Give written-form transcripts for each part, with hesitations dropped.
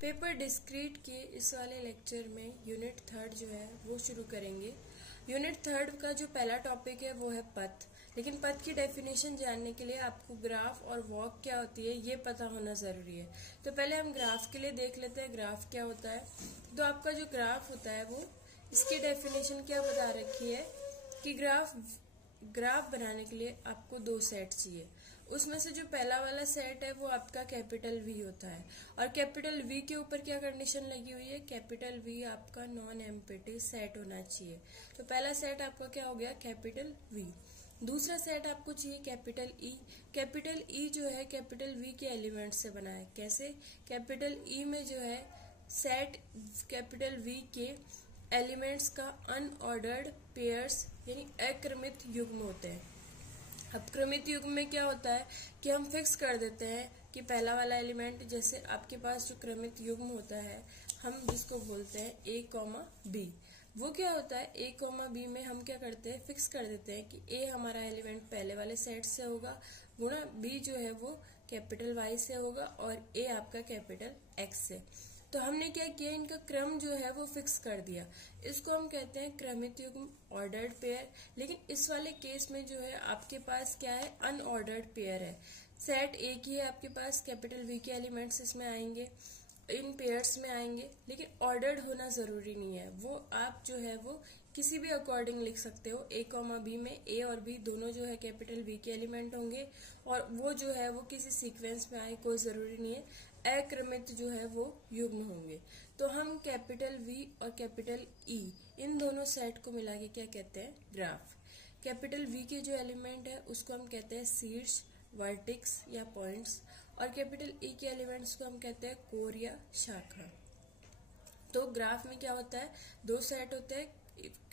Paper discrete के इस वाले लेक्चर में यूनिट थर्ड जो है वो शुरू करेंगे। यूनिट थर्ड का जो पहला टॉपिक है वो है पथ। लेकिन पथ की डेफिनेशन जानने के लिए आपको ग्राफ और वॉक क्या होती है ये पता होना जरूरी है। तो पहले हम ग्राफ के लिए देख लेते हैं ग्राफ क्या होता है। तो आपका जो ग्राफ होता है वो इसकी डेफिनेशन क्या बता रखी है कि ग्राफ बनाने के लिए आपको दो सेट चाहिए। उसमें से जो पहला वाला सेट है वो आपका कैपिटल वी होता है और कैपिटल वी के ऊपर क्या कंडीशन लगी हुई है, कैपिटल वी आपका नॉन एम्प्टी सेट होना चाहिए। तो पहला सेट आपका क्या हो गया, कैपिटल वी। दूसरा सेट आपको चाहिए कैपिटल ई। कैपिटल ई जो है कैपिटल वी के एलिमेंट से बना है। कैसे, कैपिटल ई में जो है सेट कैपिटल वी के एलिमेंट्स का अनऑर्डर्ड पेयर्स यानी अक्रमित युग्म होते हैं। अब क्रमित युग्म में क्या होता है कि हम फिक्स कर देते हैं कि पहला वाला एलिमेंट, जैसे आपके पास जो क्रमित युग्म होता है हम जिसको बोलते हैं ए कॉमा बी, वो क्या होता है ए कॉमा बी में हम क्या करते हैं फिक्स कर देते हैं कि ए हमारा एलिमेंट पहले वाले सेट से होगा गुणा बी जो है वो कैपिटल वाई से होगा और ए आपका कैपिटल एक्स से। तो हमने क्या किया, इनका क्रम जो है वो फिक्स कर दिया। इसको हम कहते हैं क्रमित युग्म, ऑर्डर्ड पेयर। लेकिन इस वाले केस में जो है आपके पास क्या है, अनऑर्डर्ड पेयर है। सेट एक ही है आपके पास, कैपिटल वी के एलिमेंट्स इसमें आएंगे, इन पेयर्स में आएंगे, लेकिन ऑर्डर्ड होना जरूरी नहीं है। वो आप जो है वो किसी भी अकॉर्डिंग लिख सकते हो। ए कॉमा बी में ए और बी दोनों जो है कैपिटल वी के एलिमेंट होंगे और वो जो है वो किसी सीक्वेंस में आए कोई जरूरी नहीं है, अक्रमित जो है वो युग्म होंगे। तो हम कैपिटल वी और कैपिटल ई इन दोनों सेट को मिला के क्या कहते हैं, ग्राफ। कैपिटल वी के जो एलिमेंट है उसको हम कहते हैं शीर्ष, वर्टिक्स या पॉइंट्स, और कैपिटल ई के एलिमेंट्स को हम कहते हैं कोर या शाखा। तो ग्राफ में क्या होता है, दो सेट होते हैं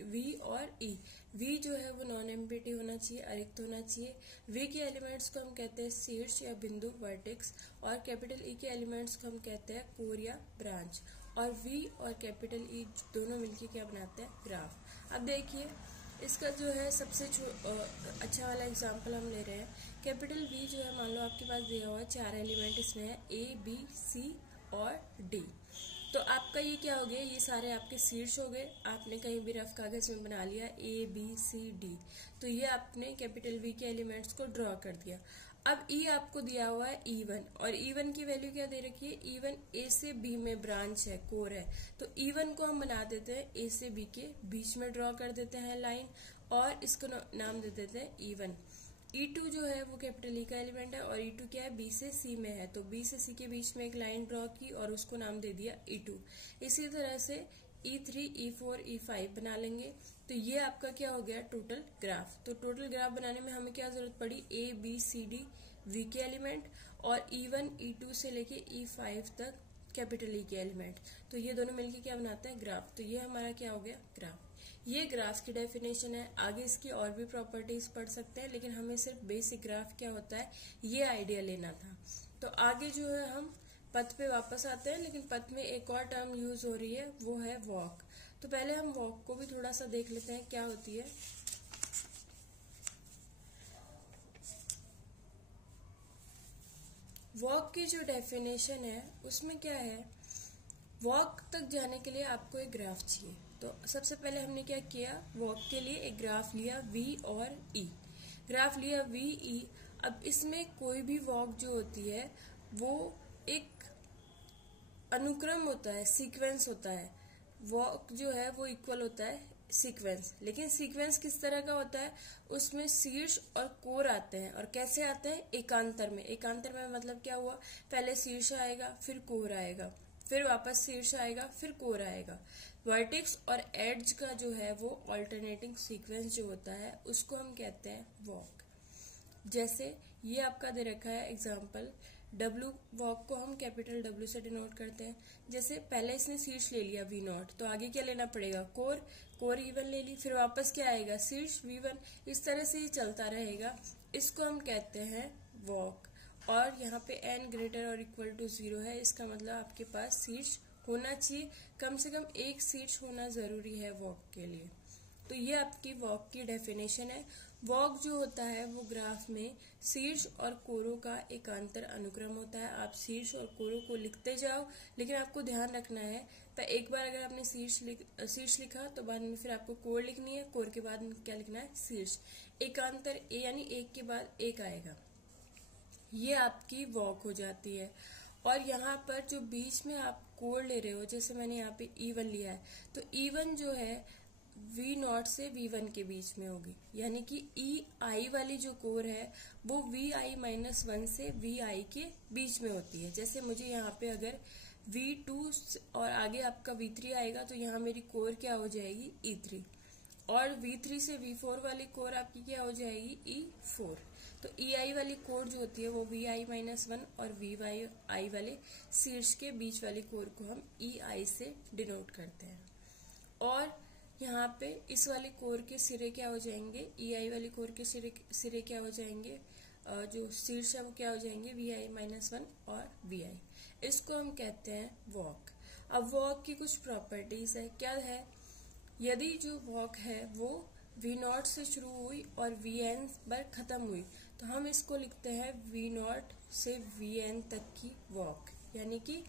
वी और ई। वी जो है वो नॉन एम्प्टी होना चाहिए, अरिक्त होना चाहिए। वी के एलिमेंट्स को हम कहते हैं शीर्ष या बिंदु, वर्टेक्स, और कैपिटल ई के एलिमेंट्स को हम कहते हैं कोर या ब्रांच। और वी और कैपिटल ई दोनों मिलकर क्या बनाते हैं, ग्राफ। अब देखिए इसका जो है सबसे अच्छा वाला एग्जांपल हम ले रहे हैं। कैपिटल वी जो है मान लो आपके पास दिया हुआ है, चार एलिमेंट इसमें है ए बी सी और डी। तो आपका ये क्या हो गया, ये सारे आपके शीर्ष हो गए। आपने कहीं भी रफ कागज में बना लिया ए बी सी डी, तो ये आपने कैपिटल वी के एलिमेंट्स को ड्रॉ कर दिया। अब ई आपको दिया हुआ है E1 और E1 की वैल्यू क्या दे रखी है, E1 ए से बी में ब्रांच है, कोर है। तो E1 को हम बना देते हैं ए से बी के बीच में ड्रॉ कर देते हैं लाइन और इसको नाम दे देते हैं E1। E2 जो है वो कैपिटल ई का एलिमेंट है और E2 क्या है, बी से सी में है, तो बी से सी के बीच में एक लाइन ड्रॉ की और उसको नाम दे दिया E2। इसी तरह से E3, E4, E5 बना लेंगे। तो ये आपका क्या हो गया, टोटल ग्राफ। तो टोटल ग्राफ बनाने में हमें क्या जरूरत पड़ी, A B C D V के एलिमेंट और E1, E2 से लेके E5 तक कैपिटल ई के एलिमेंट। तो ये दोनों मिलके क्या बनाते हैं, ग्राफ। तो ये हमारा क्या हो गया, ग्राफ। ये ग्राफ की डेफिनेशन है। आगे इसकी और भी प्रॉपर्टीज पढ़ सकते हैं, लेकिन हमें सिर्फ बेसिक ग्राफ क्या होता है ये आइडिया लेना था। तो आगे जो है हम पथ पे वापस आते हैं, लेकिन पथ में एक और टर्म यूज हो रही है वो है वॉक। तो पहले हम वॉक को भी थोड़ा सा देख लेते हैं क्या होती है। वॉक की जो डेफिनेशन है उसमें क्या है, वॉक तक जाने के लिए आपको एक ग्राफ चाहिए। तो सबसे पहले हमने क्या किया, वॉक के लिए एक ग्राफ लिया वी और ई। ग्राफ लिया वी ई। अब इसमें कोई भी वॉक जो होती है वो एक अनुक्रम होता है, सीक्वेंस होता है। वॉक जो है वो इक्वल होता है सीक्वेंस। लेकिन सीक्वेंस किस तरह का होता है, उसमें शीर्ष और कोर आते हैं। और कैसे आते हैं, एकांतर में। एकांतर में मतलब क्या हुआ, पहले शीर्ष आएगा फिर कोर आएगा, फिर वापस शीर्ष आएगा फिर कोर आएगा। वर्टेक्स और एड्ज का जो है वो ऑल्टरनेटिंग सीक्वेंस जो होता है उसको हम कहते हैं वॉक। जैसे ये आपका दे रखा है एग्जाम्पल, डब्ल्यू वॉक को हम कैपिटल डब्ल्यू से डिनोट करते हैं। जैसे पहले इसने शीर्ष ले लिया V0, तो आगे क्या लेना पड़ेगा, कोर E1 ले ली, फिर वापस क्या आएगा, शीर्ष V1। इस तरह से ये चलता रहेगा। इसको हम कहते हैं वॉक। और यहाँ पे n ग्रेटर और इक्वल टू 0 है, इसका मतलब आपके पास शीर्ष होना चाहिए, कम से कम एक शीर्ष होना जरूरी है वॉक के लिए। तो ये आपकी वॉक की डेफिनेशन है। वॉक जो होता है वो ग्राफ में शीर्ष और कोरों का एकांतर अनुक्रम होता है। आप शीर्ष और कोरों को लिखते जाओ, लेकिन आपको ध्यान रखना है तो एक बार अगर आपने शीर्ष लिखा तो बाद में फिर आपको कोर लिखनी है, कोर के बाद क्या लिखना है, शीर्ष। एकांतर ए यानी एक के बाद एक आएगा, ये आपकी वॉक हो जाती है। और यहाँ पर जो बीच में आप कोर ले रहे हो, जैसे मैंने यहाँ पे E1 लिया है, तो E1 जो है V0 से V1 के बीच में होगी, यानी कि EI वाली जो कोर है वो VI-1 से VI के बीच में होती है। जैसे मुझे यहाँ पे अगर V2 और आगे आपका V3 आएगा तो यहाँ मेरी कोर क्या हो जाएगी, E3, और V3 से V4 वाली कोर आपकी क्या हो जाएगी, E4। तो EI वाली कोर जो होती है वो VI-1 और VI वाले शीर्ष के बीच वाली कोर को हम EI से डिनोट करते हैं। और यहाँ पे इस वाली कोर के सिरे क्या हो जाएंगे, EI वाली कोर के सिरे क्या हो जाएंगे, जो शीर्ष है वो क्या हो जाएंगे, VI-1 और VI। इसको हम कहते हैं वॉक। अब वॉक की कुछ प्रॉपर्टीज है, क्या है, यदि जो वॉक है वो V0 से शुरू हुई और VN पर खत्म हुई तो हम इसको लिखते हैं V0 से VN तक की वॉक, यानी कि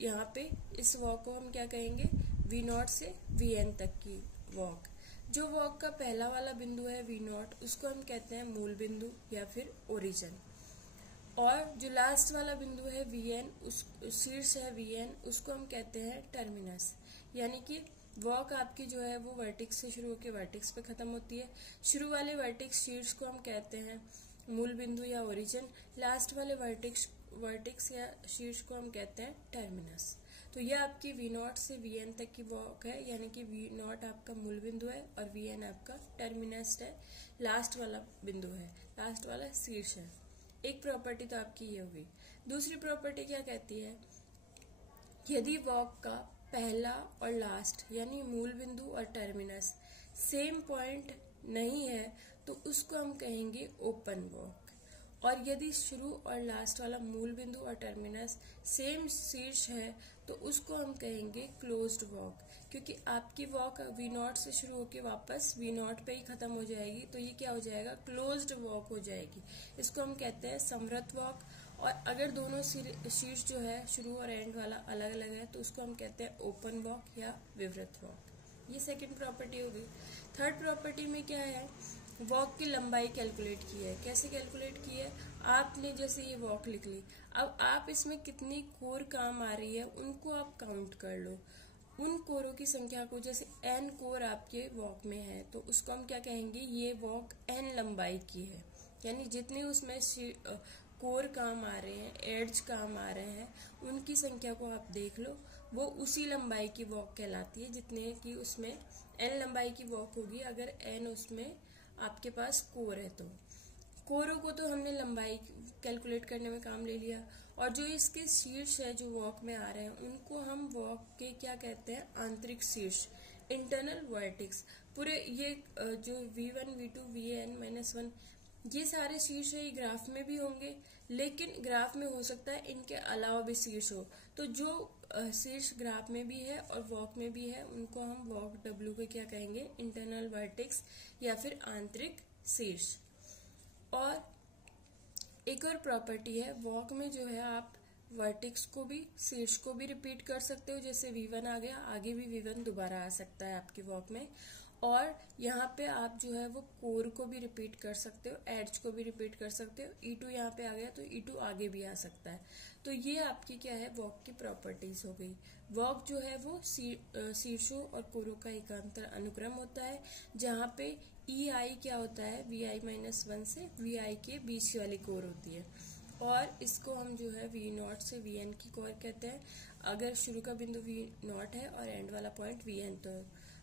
यहाँ पे इस वॉक को हम क्या कहेंगे, V0 से VN तक की वॉक। जो वॉक का पहला वाला बिंदु है V0, उसको हम कहते हैं मूल बिंदु या फिर ओरिजिन। और जो लास्ट वाला बिंदु है VN, उस शीर्ष है VN, उसको हम कहते हैं टर्मिनस। यानी कि वॉक आपकी जो है वो वर्टेक्स से शुरू होकर वर्टेक्स पे खत्म होती है। शुरू वाले वर्टेक्स शीर्ष को हम कहते हैं मूल बिंदु या ओरिजिन, लास्ट वाले वर्टेक्स या शीर्ष को हम कहते हैं टर्मिनस। तो यह आपकी V0 से VN तक की वॉक है, यानी कि V0 आपका मूल बिंदु है और VN आपका टर्मिनस है, लास्ट वाला बिंदु है, लास्ट वाला शीर्ष है। एक प्रॉपर्टी तो आपकी ये होगी। दूसरी प्रॉपर्टी क्या कहती है, यदि वॉक का पहला और लास्ट यानी मूल बिंदु और टर्मिनस सेम पॉइंट नहीं है तो उसको हम कहेंगे ओपन वॉक। और यदि शुरू और लास्ट वाला मूल बिंदु और टर्मिनस सेम शीर्ष है तो उसको हम कहेंगे क्लोज्ड वॉक, क्योंकि आपकी वॉक V0 से शुरू होकर वापस V0 पे ही खत्म हो जाएगी, तो ये क्या हो जाएगा, क्लोज्ड वॉक हो जाएगी। इसको हम कहते हैं समृत वॉक। और अगर दोनों शीर्ष जो है शुरू और एंड वाला अलग अलग है तो उसको हम कहते हैं ओपन वॉक या विवृत वॉक। ये सेकंड प्रॉपर्टी हो गई। थर्ड प्रॉपर्टी में क्या है, वॉक की लंबाई कैलकुलेट की है। कैसे कैलकुलेट की है, आपने जैसे ये वॉक लिख ली, अब आप इसमें कितनी कोर काम आ रही है उनको आप काउंट कर लो। उन कोरों की संख्या को, जैसे n कोर आपके वॉक में है तो उसको हम क्या कहेंगे, ये वॉक n लंबाई की है, यानी जितने उसमें कोर काम आ रहे हैं, एड्ज काम आ रहे हैं, उनकी संख्या को आप देख लो, वो उसी लंबाई की वॉक कहलाती है जितने की उसमें n लंबाई की वॉक होगी अगर n उसमें आपके पास कोर है। तो कोरों को तो हमने लंबाई कैलकुलेट करने में काम ले लिया, और जो इसके शीर्ष है जो वॉक में आ रहे हैं उनको हम वॉक के क्या कहते हैं, आंतरिक शीर्ष, इंटरनल वर्टेक्स। पूरे ये जो V1, V2, VN-1 ये सारे शीर्ष है, ये ग्राफ में भी होंगे, लेकिन ग्राफ में हो सकता है इनके अलावा भी शीर्ष हो। तो जो शीर्ष ग्राफ में भी है और वॉक में भी है उनको हम वॉक W को क्या कहेंगे, इंटरनल वर्टेक्स या फिर आंतरिक शीर्ष। और एक और प्रॉपर्टी है वॉक में जो है, आप वर्टेक्स को भी शीर्ष को भी रिपीट कर सकते हो। जैसे V1 आ गया, आगे भी V1 दोबारा आ सकता है आपकी वॉक में। और यहाँ पे आप जो है वो कोर को भी रिपीट कर सकते हो, एड्ज को भी रिपीट कर सकते हो। E2 यहाँ पे आ गया तो E2 आगे भी आ सकता है। तो ये आपकी क्या है, वॉक की प्रॉपर्टीज हो गई। वॉक जो है वो शीर्षों और कोरों का एकांतर अनुक्रम होता है, जहाँ पे EI क्या होता है, VI-1 से VI के बीच वाली कोर होती है। और इसको हम जो है V0 से VN की कोर कहते हैं। अगर शुरू का बिंदु V0 है और एंड वाला पॉइंट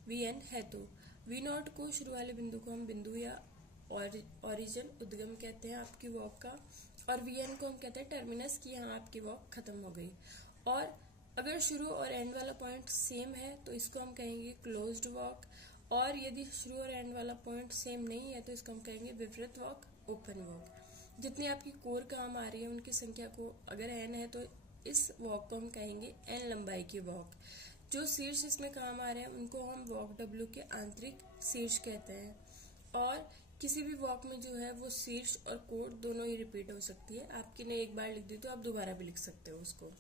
VN है तो V0 को, शुरू वाले बिंदु को हम बिंदु या ओरिजिन, उद्गम कहते हैं आपकी वॉक का, और VN को हम कहते हैं टर्मिनस, की यहाँ आपकी वॉक खत्म हो गई। और अगर शुरू और एंड वाला पॉइंट सेम है तो इसको हम कहेंगे क्लोज्ड वॉक, और यदि शुरू और एंड वाला पॉइंट सेम नहीं है तो इसको हम कहेंगे विवृत वॉक, ओपन वॉक। जितनी आपकी कोर काम आ रही है उनकी संख्या को अगर n है तो इस वॉक को हम कहेंगे n लंबाई की वॉक। जो शीर्ष इसमें काम आ रहे हैं उनको हम वॉक W के आंतरिक शीर्ष कहते हैं। और किसी भी वॉक में जो है वो शीर्ष और कोर दोनों ही रिपीट हो सकती है। आपकी ने एक बार लिख दी तो आप दोबारा भी लिख सकते हो उसको।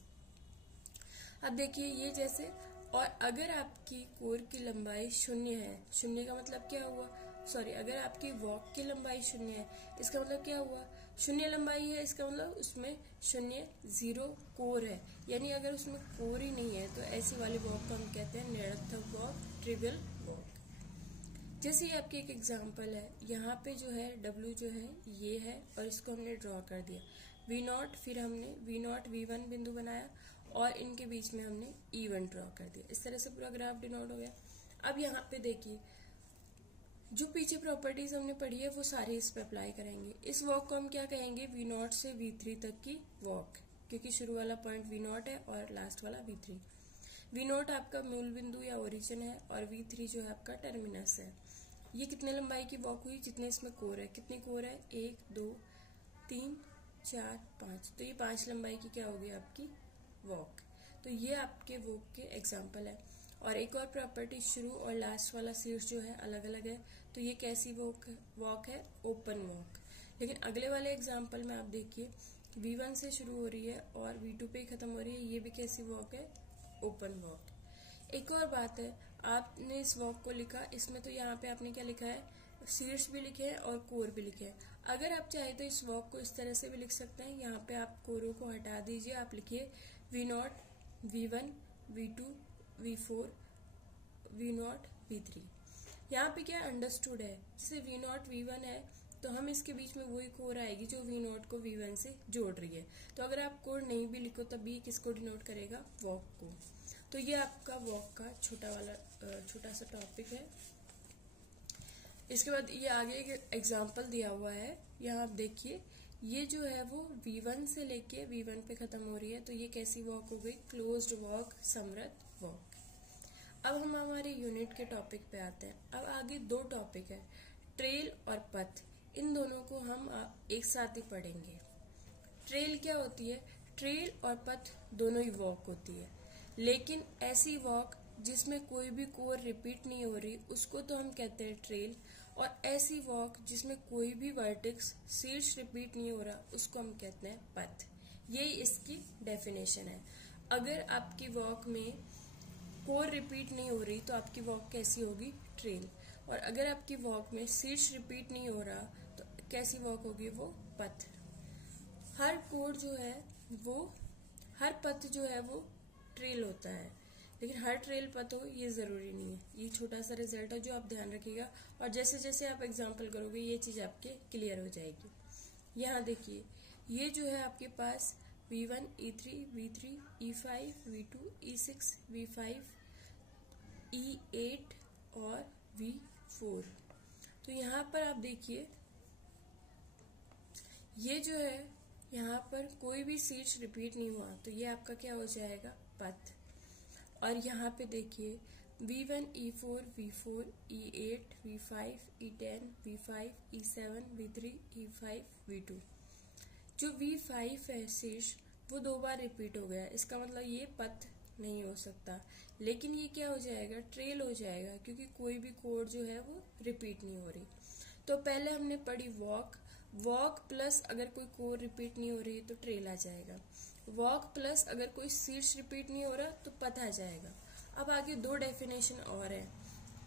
अब देखिए ये जैसे, और अगर आपकी कोर की लंबाई 0 है, 0 का मतलब क्या हुआ, सॉरी, अगर आपकी वॉक की लंबाई 0 है इसका मतलब क्या हुआ, 0 लंबाई है इसका मतलब उसमें 0 0 कोर है, यानी अगर उसमें कोर ही नहीं है तो ऐसी वाली वॉक को हम कहते हैं निरर्थक वॉक, ट्रिवियल वॉक। जैसे ये आपकी एक एग्जांपल है, यहाँ पे जो है W जो है ये है और इसको हमने ड्रॉ कर दिया V0, फिर हमने V0 V1 बिंदु बनाया और इनके बीच में हमने E1 ड्रॉ कर दिया। इस तरह से पूरा ग्राफ डिनोट हो गया। अब यहाँ पे देखिए जो पीछे प्रॉपर्टीज हमने पढ़ी है वो सारी इस पे अप्लाई करेंगे। इस वॉक को हम क्या कहेंगे, V0 से V3 तक की वॉक, क्योंकि शुरू वाला पॉइंट V0 है और लास्ट वाला V3। V0 आपका मूल बिंदु या ओरिजिन है और V3 जो है आपका टर्मिनस है। ये कितने लंबाई की वॉक हुई, जितने इसमें कोर है। कितनी कोर है, 1 2 3 4 5, तो ये 5 लंबाई की क्या होगी आपकी वॉक। तो ये आपके वॉक के एग्जाम्पल है। और एक और प्रॉपर्टी, शुरू और लास्ट वाला शीर्ष जो है अलग अलग है, तो ये कैसी वॉक है, ओपन वॉक। लेकिन अगले वाले एग्जाम्पल में आप देखिए V1 से शुरू हो रही है और V2 पे ही खत्म हो रही है, ये भी कैसी वॉक है, ओपन वॉक। एक और बात है, आपने इस वॉक को लिखा, इसमें तो यहाँ पे आपने क्या लिखा है, शीर्ष भी लिखे हैं और कोर भी लिखे हैं। अगर आप चाहे तो इस वॉक को इस तरह से भी लिख सकते हैं, यहाँ पे आप कोरों को हटा दीजिए, आप लिखिए V0 V1 V2 V4 V0 V3। यहाँ पे क्या अंडरस्टूड है, जैसे V0 V1 है तो हम इसके बीच में वही कोर आएगी जो V0 को V1 से जोड़ रही है। तो अगर आप कोर नहीं भी लिखो तब भी किसको डिनोट करेगा, वॉक को। तो ये आपका वॉक का छोटा सा टॉपिक है। इसके बाद ये आगे एक एग्जाम्पल दिया हुआ है, यहाँ आप देखिए ये जो है वो V1 से लेके V1 पे खत्म हो रही है, तो ये कैसी वॉक हो गई, क्लोज्ड वॉक, समृद्ध वॉक। अब हम हमारे यूनिट के टॉपिक पे आते हैं। अब आगे 2 टॉपिक है, ट्रेल और पथ। इन दोनों को हम एक साथ ही पढ़ेंगे। ट्रेल क्या होती है, ट्रेल और पथ दोनों ही वॉक होती है, लेकिन ऐसी वॉक जिसमें कोई भी कोर रिपीट नहीं हो रही उसको तो हम कहते हैं ट्रेल, और ऐसी वॉक जिसमें कोई भी वर्टेक्स शीर्ष रिपीट नहीं हो रहा उसको हम कहते हैं पथ। यही इसकी डेफिनेशन है। अगर आपकी वॉक में कोर रिपीट नहीं हो रही तो आपकी वॉक कैसी होगी, ट्रेल। और अगर आपकी वॉक में शीर्ष रिपीट नहीं हो रहा तो कैसी वॉक होगी, वो पथ। हर कोर जो है वो, हर पथ जो है वो ट्रेल होता है, लेकिन हर ट्रेल पथ हो ये जरूरी नहीं है। ये छोटा सा रिजल्ट है जो आप ध्यान रखिएगा, और जैसे जैसे आप एग्जाम्पल करोगे ये चीज आपके क्लियर हो जाएगी। यहाँ देखिए ये जो है आपके पास V1 E3 V3 E5 V2 E6 V5 E8 और V4। तो यहाँ पर आप देखिए ये जो है यहाँ पर कोई भी शीर्ष रिपीट नहीं हुआ, तो ये आपका क्या हो जाएगा, पथ। और यहाँ पे देखिए V1 E4 V4 E8 V5 E10 V5 E7 V3 E5 V2। जो V5 है शीर्ष वो 2 बार रिपीट हो गया, इसका मतलब ये पथ नहीं हो सकता, लेकिन ये क्या हो जाएगा, ट्रेल हो जाएगा, क्योंकि कोई भी कोड जो है वो रिपीट नहीं हो रही। तो पहले हमने पढ़ी वॉक, वॉक प्लस अगर कोई कोर रिपीट नहीं हो रही तो ट्रेल आ जाएगा, वॉक प्लस अगर कोई शीर्ष रिपीट नहीं हो रहा तो पथ आ जाएगा। अब आगे 2 डेफिनेशन और है,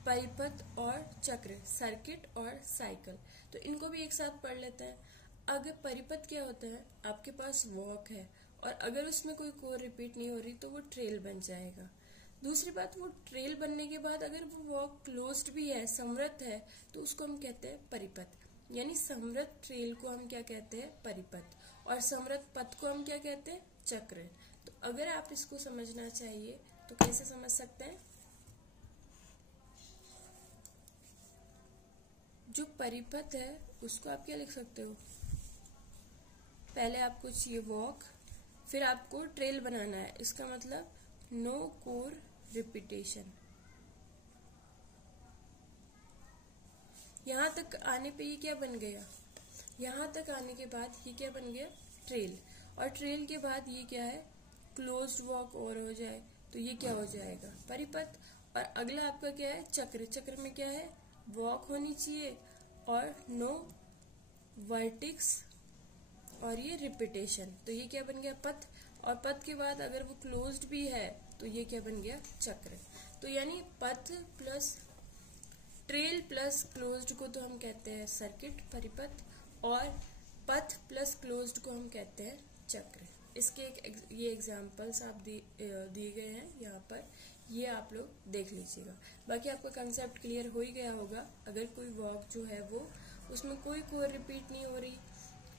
परिपथ और चक्र, सर्किट और साइकिल। तो इनको भी एक साथ पढ़ लेते हैं। अगर परिपथ क्या होता है, आपके पास वॉक है और अगर उसमें कोई कोर रिपीट नहीं हो रही तो वो ट्रेल बन जाएगा। दूसरी बात, वो ट्रेल बनने के बाद अगर वो वॉक क्लोज्ड भी है, समृद्ध है, तो उसको हम कहते हैं परिपथ। यानी समृद्ध ट्रेल को हम क्या कहते हैं, परिपथ, और समृद्ध पथ को हम क्या कहते हैं, चक्र। तो अगर आप इसको समझना चाहिए तो कैसे समझ सकते हैं, जो परिपथ है उसको आप क्या लिख सकते हो, पहले आपको चाहिए वॉक, फिर आपको ट्रेल बनाना है, इसका मतलब नो कोर रिपीटेशन। यहाँ तक आने पे ये क्या बन गया, यहाँ तक आने के बाद ये क्या बन गया, ट्रेल। और ट्रेल के बाद ये क्या है, क्लोज्ड वॉक और हो जाए तो ये क्या हो जाएगा, परिपथ। और अगला आपका क्या है, चक्र। चक्र में क्या है, वॉक होनी चाहिए और नो वर्टिक्स और ये रिपीटेशन। तो ये क्या बन गया पथ, और पथ के बाद अगर वो क्लोज्ड भी है तो ये क्या बन गया चक्र। तो यानी पथ प्लस ट्रेल प्लस क्लोज्ड को तो हम कहते हैं सर्किट परिपथ, और पथ प्लस क्लोज्ड को हम कहते हैं चक्र। इसके ये एग्जांपल्स आप दिए गए हैं यहाँ पर, ये आप लोग देख लीजिएगा। बाकी आपका कंसेप्ट क्लियर हो ही गया होगा। अगर कोई वर्क जो है वो उसमें कोई रिपीट नहीं हो रही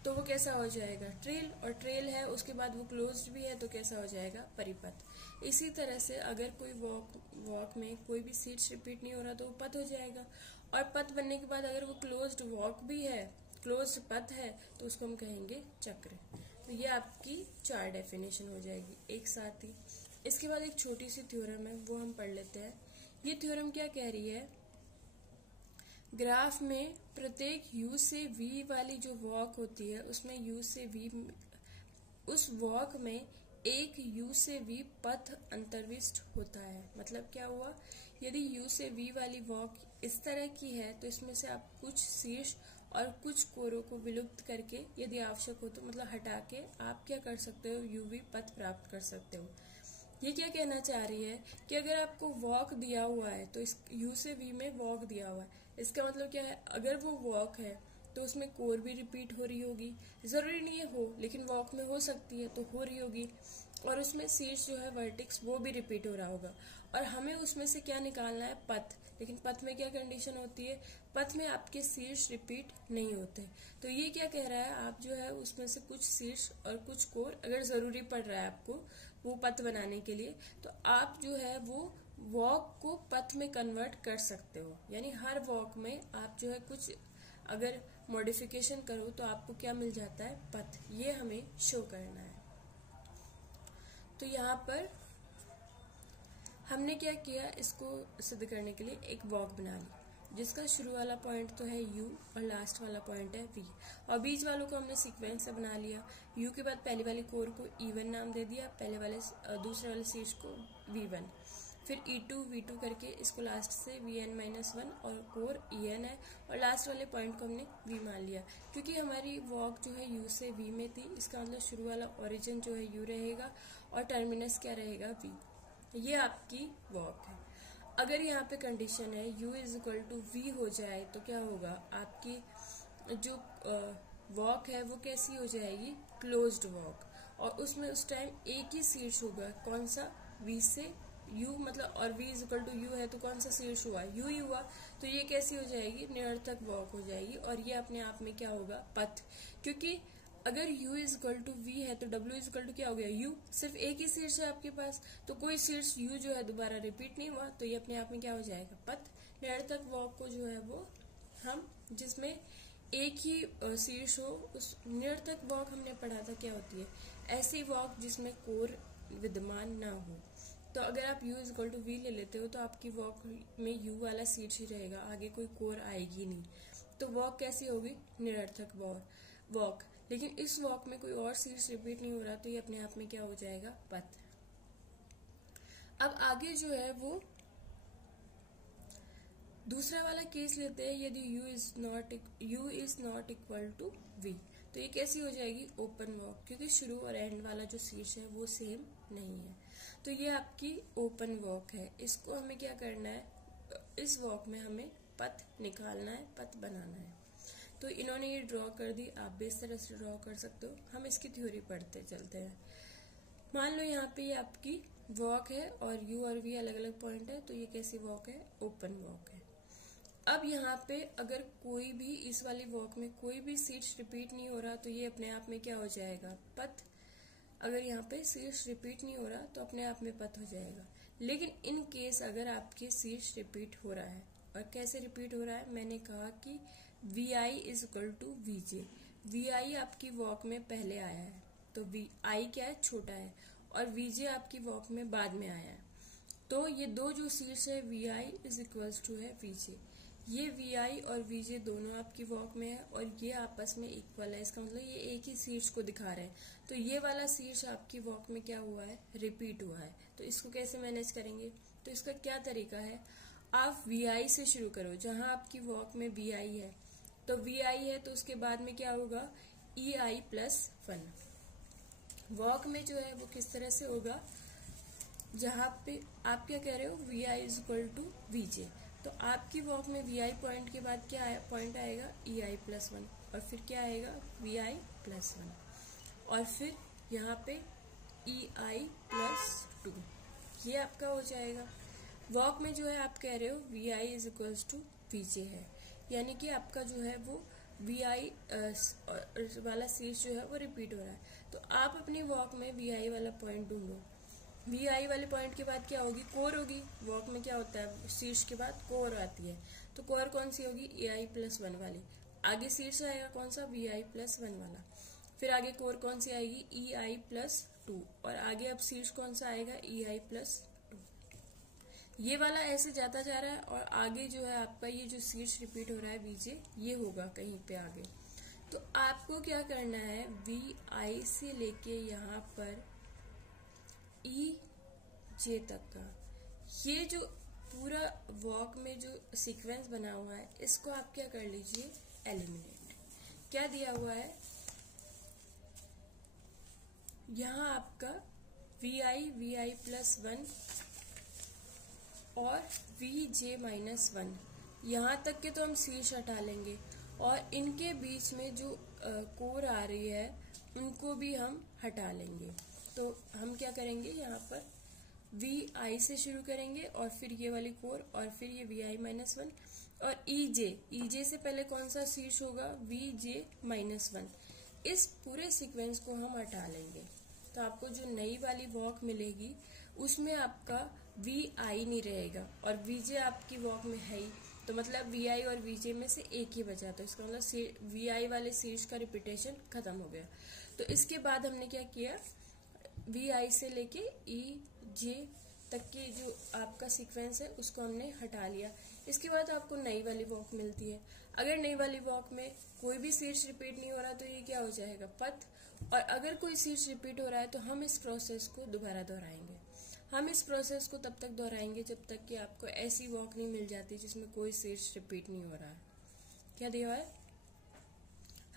तो वो कैसा हो जाएगा ट्रेल, और ट्रेल है उसके बाद वो क्लोज्ड भी है तो कैसा हो जाएगा परिपथ। इसी तरह से अगर कोई वॉक में कोई भी सीट्स रिपीट नहीं हो रहा तो वो पथ हो जाएगा, और पथ बनने के बाद अगर वो क्लोज्ड वॉक भी है, क्लोज्ड पथ है, तो उसको हम कहेंगे चक्र। तो ये आपकी 4 डेफिनेशन हो जाएगी एक साथ ही। इसके बाद एक छोटी सी थ्योरम है वो हम पढ़ लेते हैं। ये थ्योरम क्या कह रही है, ग्राफ में प्रत्येक u से v वाली जो वॉक होती है उसमें u से v, उस वॉक में एक u से v पथ अंतर्विष्ट होता है। मतलब क्या हुआ, यदि u से v वाली वॉक इस तरह की है तो इसमें से आप कुछ शीर्ष और कुछ कोरों को विलुप्त करके यदि आवश्यक हो तो मतलब हटा के आप क्या कर सकते हो, uv पथ प्राप्त कर सकते हो। ये क्या कहना चाह रही है कि अगर आपको वॉक दिया हुआ है तो इस u से v में वॉक दिया हुआ है, इसका मतलब क्या है, अगर वो वॉक है तो उसमें कोर भी रिपीट हो रही होगी, जरूरी नहीं है हो लेकिन वॉक में हो सकती है तो हो रही होगी, और उसमें शीर्ष जो है वर्टिक्स वो भी रिपीट हो रहा होगा, और हमें उसमें से क्या निकालना है पथ। लेकिन पथ में क्या कंडीशन होती है, पथ में आपके शीर्ष रिपीट नहीं होते। तो ये क्या कह रहा है, आप जो है उसमें से कुछ शीर्ष और कुछ कोर अगर जरूरी पड़ रहा है आपको वो पथ बनाने के लिए, तो आप जो है वो वॉक को पथ में कन्वर्ट कर सकते हो। यानी हर वॉक में आप जो है कुछ अगर मॉडिफिकेशन करो तो आपको क्या मिल जाता है पथ, ये हमें शो करना है। तो यहाँ पर हमने क्या किया, इसको सिद्ध करने के लिए एक वॉक बना ली जिसका शुरू वाला पॉइंट तो है u और लास्ट वाला पॉइंट है v, और बीच वालों को हमने सीक्वेंस से बना लिया। u के बाद पहली वाली कोर को e1 नाम दे दिया, पहले वाले दूसरे वाले शीर्ष को v1, फिर e2 v2 करके इसको लास्ट से vn-1 और कोर en है, और लास्ट वाले पॉइंट को हमने v मान लिया क्योंकि हमारी वॉक जो है u से v में थी। इसका मतलब शुरू वाला ओरिजिन जो है u रहेगा और टर्मिनस क्या रहेगा v। ये आपकी वॉक है। अगर यहाँ पे कंडीशन है u is equal to v हो जाए तो क्या होगा, आपकी जो वॉक है वो कैसी हो जाएगी क्लोज्ड वॉक, और उसमें उस टाइम एक ही शीर्ष होगा, कौन सा v से u, मतलब और v is equal to u है तो कौन सा शीर्ष हुआ u ही हुआ, तो ये कैसी हो जाएगी निरर्थक वॉक हो जाएगी, और ये अपने आप में क्या होगा पथ। क्योंकि अगर u is equal to v है तो w इज इक्वल टू क्या हो गया u, सिर्फ एक ही शीर्ष है आपके पास तो कोई शीर्ष u जो है दोबारा रिपीट नहीं हुआ, तो ये अपने आप में क्या हो जाएगा पथ। निरर्थक वॉक को जो है वो हम जिसमें एक ही शीर्ष हो, उस निरर्थक वॉक हमने पढ़ा था क्या होती है, ऐसी वॉक जिसमें कोर विद्यमान ना हो। तो अगर आप u is equal to v ले लेते हो तो आपकी वॉक में u वाला शीर्ष ही रहेगा, आगे कोई कोर आएगी नहीं, तो वॉक कैसी होगी निरर्थक वॉक। लेकिन इस वॉक में कोई और शीर्ष रिपीट नहीं हो रहा तो ये अपने आप में क्या हो जाएगा पथ। अब आगे जो है वो दूसरा वाला केस लेते हैं, यदि u is not equal to v, तो ये कैसी हो जाएगी ओपन वॉक, क्योंकि शुरू और एंड वाला जो शीर्ष है वो सेम नहीं है। तो ये आपकी ओपन वॉक है। इसको हमें क्या करना है, इस वॉक में हमें पथ निकालना है, पथ बनाना है। तो इन्होंने ये ड्रॉ कर दी, आप भी इस तरह से ड्रॉ कर सकते हो। हम इसकी थ्योरी पढ़ते चलते हैं। मान लो यहाँ पे ये आपकी वॉक है और u और v अलग अलग पॉइंट है, तो ये कैसी वॉक है ओपन वॉक है। अब यहाँ पे अगर कोई भी इस वाली वॉक में कोई भी शीर्ष रिपीट नहीं हो रहा तो ये अपने आप में क्या हो जाएगा पथ। अगर यहाँ पे शीर्ष रिपीट नहीं हो रहा तो अपने आप में पथ हो जाएगा। लेकिन इन केस अगर आपके शीर्ष रिपीट हो रहा है, और कैसे रिपीट हो रहा है, मैंने कहा कि vi is equal to vj, vi आपकी वॉक में पहले आया है तो i क्या है छोटा है, और vj आपकी वॉक में बाद में आया है, तो ये दो जो शीर्ष है vi इज इक्वल टू है vj। ये vi और vj दोनों आपकी वॉक में है और ये आपस में इक्वल है, इसका मतलब ये एक ही शीर्ष को दिखा रहे हैं। तो ये वाला शीर्ष आपकी वॉक में क्या हुआ है रिपीट हुआ है। तो इसको कैसे मैनेज करेंगे, तो इसका क्या तरीका है, आप vi से शुरू करो, जहां आपकी वॉक में vi है तो वी आई है तो उसके बाद में क्या होगा, ई आई प्लस 1। वॉक में जो है वो किस तरह से होगा, जहाँ पे आप क्या कह रहे हो, V I is equal to V J, तो आपकी वॉक में वी आई पॉइंट के बाद क्या आया, पॉइंट आएगा ई आई प्लस 1, और फिर क्या आएगा वी आई प्लस 1, और फिर यहाँ पे ई आई प्लस 2, ये आपका हो जाएगा। वॉक में जो है आप कह रहे हो V I is equals to V J है, यानी कि आपका जो है वो वी आई वाला शीर्ष जो है वो रिपीट हो रहा है। तो आप अपनी वॉक में वी आई वाला पॉइंट ढूंढो। वी आई वाले पॉइंट के बाद क्या होगी, कोर होगी। वॉक में क्या होता है, शीर्ष के बाद कोर आती है, तो कोर कौन सी होगी, ए आई प्लस 1 वाली। आगे शीर्ष आएगा कौन सा, वी आई प्लस 1 वाला। फिर आगे कोर कौन सी आएगी, ई आई प्लस 2, और आगे अब शीर्ष कौन सा आएगा, ई आई प्लस 2। ये वाला ऐसे जाता जा रहा है, और आगे जो है आपका ये जो शीर्ष रिपीट हो रहा है वीजे, ये होगा कहीं पे आगे। तो आपको क्या करना है, वी आई से लेके यहाँ पर ई जे तक का ये जो पूरा वॉक में जो सीक्वेंस बना हुआ है, इसको आप क्या कर लीजिए, एलिमिनेट। क्या दिया हुआ है यहाँ आपका वी आई प्लस 1 और वी जे माइनस 1, यहाँ तक के तो हम शीर्ष हटा लेंगे, और इनके बीच में जो कोर आ रही है उनको भी हम हटा लेंगे। तो हम क्या करेंगे, यहाँ पर वी आई से शुरू करेंगे, और फिर ये वाली कोर, और फिर ये वी आई माइनस 1, और ई जे से पहले कौन सा शीर्ष होगा, वी जे माइनस 1। इस पूरे सीक्वेंस को हम हटा लेंगे, तो आपको जो नई वाली वॉक मिलेगी उसमें आपका वी आई नहीं रहेगा, और वी जे आपकी वॉक में है ही, तो मतलब वी आई और वी जे में से एक ही बचा, तो इसका मतलब वी आई वाले शीर्ष का रिपीटेशन खत्म हो गया। तो इसके बाद हमने क्या किया, वी आई से लेके ई जे तक की जो आपका सीक्वेंस है उसको हमने हटा लिया। इसके बाद आपको नई वाली वॉक मिलती है। अगर नई वाली वॉक में कोई भी शीर्ष रिपीट नहीं हो रहा तो ये क्या हो जाएगा, पथ। और अगर कोई शीर्ष रिपीट हो रहा है तो हम इस प्रोसेस को दोबारा दोहराएंगे। हम इस प्रोसेस को तब तक दोहराएंगे जब तक कि आपको ऐसी वॉक नहीं मिल जाती जिसमें कोई शीर्ष रिपीट नहीं हो रहा है। क्या दिया है,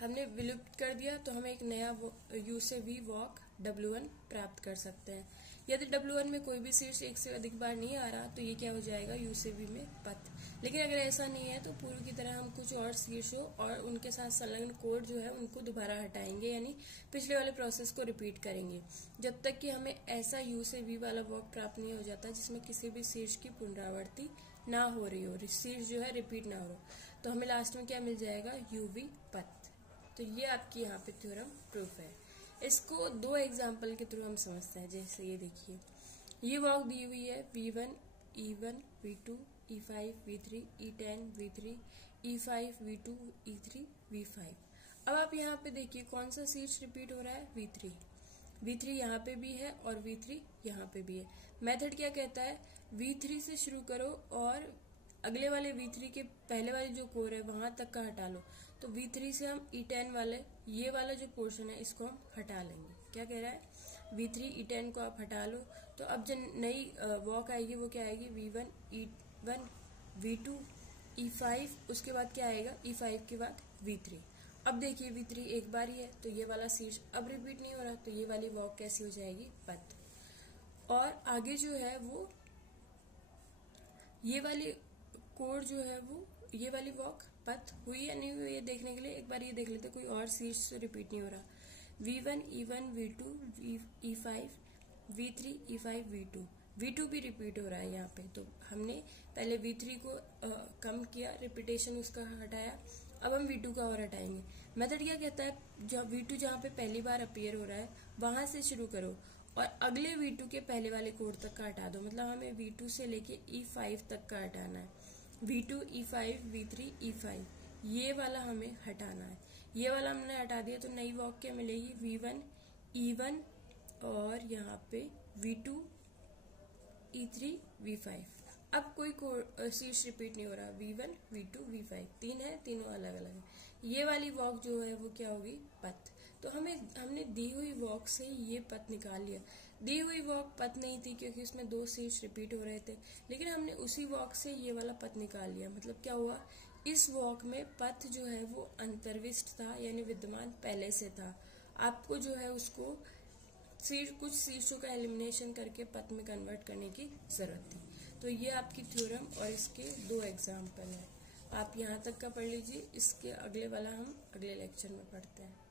हमने विलुप्त कर दिया, तो हम एक नया यू से वी वॉक W1 प्राप्त कर सकते हैं। यदि W1 में कोई भी शीर्ष एक से अधिक बार नहीं आ रहा तो ये क्या हो जाएगा, यू से वी में पथ। लेकिन अगर ऐसा नहीं है तो पूर्व की तरह हम कुछ और शीर्षों और उनके साथ संलग्न कोड जो है उनको दोबारा हटाएंगे, यानी पिछले वाले प्रोसेस को रिपीट करेंगे जब तक कि हमें ऐसा यू से वी वाला वॉक प्राप्त नहीं हो जाता जिसमें किसी भी शीर्ष की पुनरावृत्ति ना हो रही हो, शीर्ष जो है रिपीट ना हो रहा, तो हमें लास्ट में क्या मिल जाएगा, यू वी पथ। तो ये आपकी यहाँ पे थ्योरम प्रूफ है। इसको दो एग्जाम्पल के थ्रू हम समझते हैं। जैसे ये देखिए, ये वॉक दी हुई है V1, E1, V2, E5, V3, E10, V3, E5, V2, E3, V5। अब आप यहाँ पे देखिए कौन सा शीर्ष रिपीट हो रहा है, V3। V3 यहाँ पे भी है और V3 यहाँ पे भी है। मेथड क्या कहता है, V3 से शुरू करो और अगले वाले V3 के पहले वाले जो कोर है वहां तक का हटा लो। तो V3 से हम E10 वाले ये वाला जो पोर्शन है इसको हम हटा लेंगे। क्या कह रहा है, V3 E10 को आप हटा लो, तो अब जो नई वॉक आएगी वो क्या आएगी, V1 E1 V2 E5, उसके बाद क्या आएगा, E5 के बाद V3। अब देखिए V3 एक बार ही है तो ये वाला शीर्ष अब रिपीट नहीं हो रहा, तो ये वाली वॉक कैसी हो जाएगी, पथ। और आगे जो है वो ये वाली कोड जो है वो ये वाली वॉक पथ हुई या नहीं हुई, ये देखने के लिए एक बार ये देख लेते, कोई और शीर्ष रिपीट नहीं हो रहा। V1 E1 V2 E5 V3 E5 V2 V2 भी रिपीट हो रहा है यहाँ पे, तो हमने पहले V3 को कम किया, रिपीटेशन उसका हटाया, अब हम V2 का और हटाएंगे। मेथड क्या कहता है, जब V2 जहाँ पे पहली बार अपीयर हो रहा है वहां से शुरू करो और अगले V2 के पहले वाले कोड तक का हटा दो, मतलब हमें V2 से लेके E5 तक का हटाना है। V2 E5 V3 E5 ये वाला हमें हटाना है। ये वाला हमने हटा दिया तो नई वॉक क्या मिलेगी, V1 E1 और यहाँ पे V2 E3 V5। अब कोई शीर्ष रिपीट नहीं हो रहा, V1 V2 V5 तीन है, तीनों अलग अलग है। ये वाली वॉक जो है वो क्या होगी, पथ। तो हमने दी हुई वॉक से ये पथ निकाल लिया। दी हुई वॉक पथ नहीं थी क्योंकि उसमें दो शीर्ष रिपीट हो रहे थे, लेकिन हमने उसी वॉक से ये वाला पथ निकाल लिया। मतलब क्या हुआ, इस वॉक में पथ जो है वो अंतर्विष्ट था, यानी विद्यमान पहले से था। आपको जो है उसको कुछ शीर्षों का एलिमिनेशन करके पथ में कन्वर्ट करने की जरूरत थी। तो ये आपकी थ्योरम और इसके 2 एग्जाम्पल है। आप यहाँ तक का पढ़ लीजिए, इसके अगले वाला हम अगले लेक्चर में पढ़ते हैं।